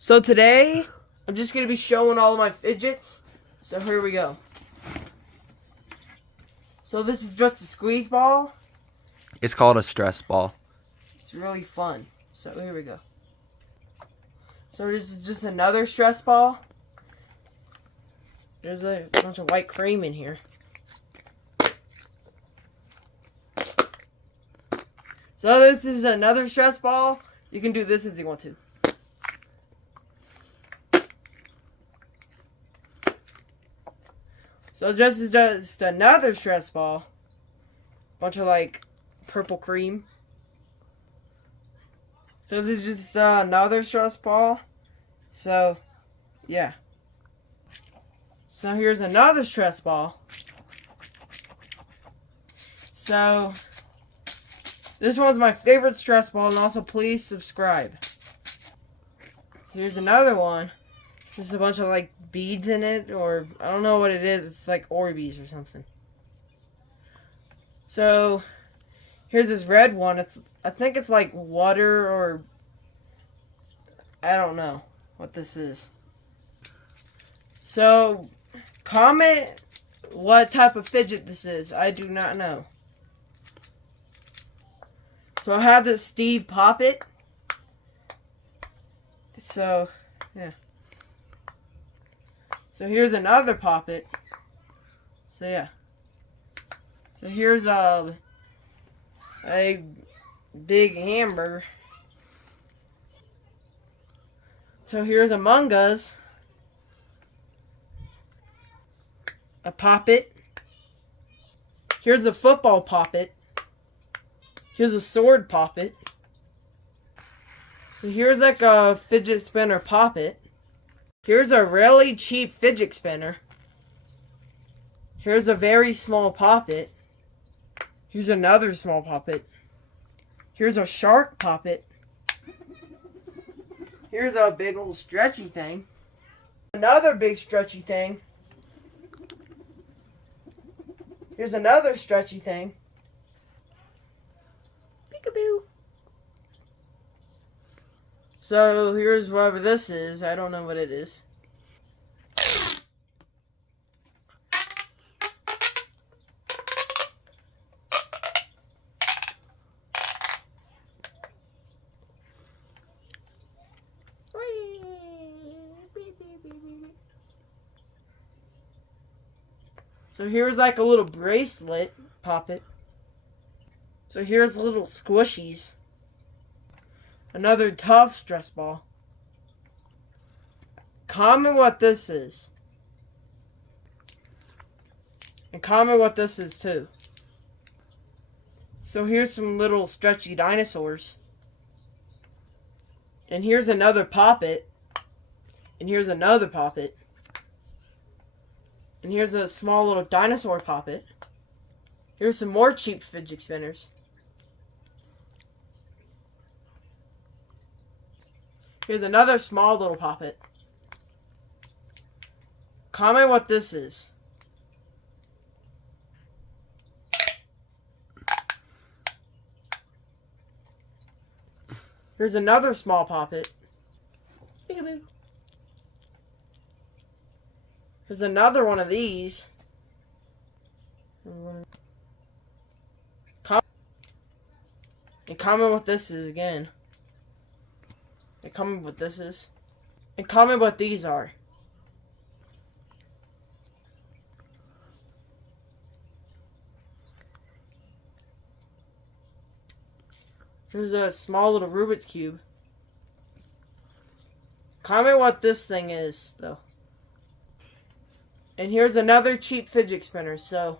So today, I'm just going to be showing all of my fidgets. So here we go. So this is just a squeeze ball. It's called a stress ball. It's really fun. So here we go. So this is just another stress ball. There's a bunch of white cream in here. So this is another stress ball. You can do this if you want to. So this is just another stress ball. Bunch of like purple cream. So this is just another stress ball. So, yeah. So here's another stress ball. So, this one's my favorite stress ball, and also please subscribe. Here's another one. It's just a bunch of like beads in it, or I don't know what it is. It's like Orbeez or something. So, here's this red one. I think it's like water, or I don't know what this is. So, comment what type of fidget this is. I do not know. So I have this Steve Poppet. So, yeah. So here's another Poppet. So yeah. So here's a big hamburger. So here's Among Us. A Poppet. Here's a football Poppet. Here's a sword Poppet. So here's like a fidget spinner Poppet. Here's a really cheap fidget spinner. Here's a very small Poppet. Here's another small Poppet. Here's a shark Poppet. Here's a big old stretchy thing. Another big stretchy thing. Here's another stretchy thing. Peekaboo. So here's whatever this is. I don't know what it is. So here's like a little bracelet Poppet. So here's little squishies. Another tough stress ball. Comment what this is. And comment what this is too. So here's some little stretchy dinosaurs. And here's another Poppet. And here's another Poppet. And here's a small little dinosaur Poppet. Here's some more cheap fidget spinners. Here's another small little Poppet. Comment what this is. Here's another small Poppet. Peekaboo. Here's another one of these. And comment what this is again. And comment what this is. And comment what these are. Here's a small little Rubik's Cube. Comment what this thing is, though. And here's another cheap fidget spinner, so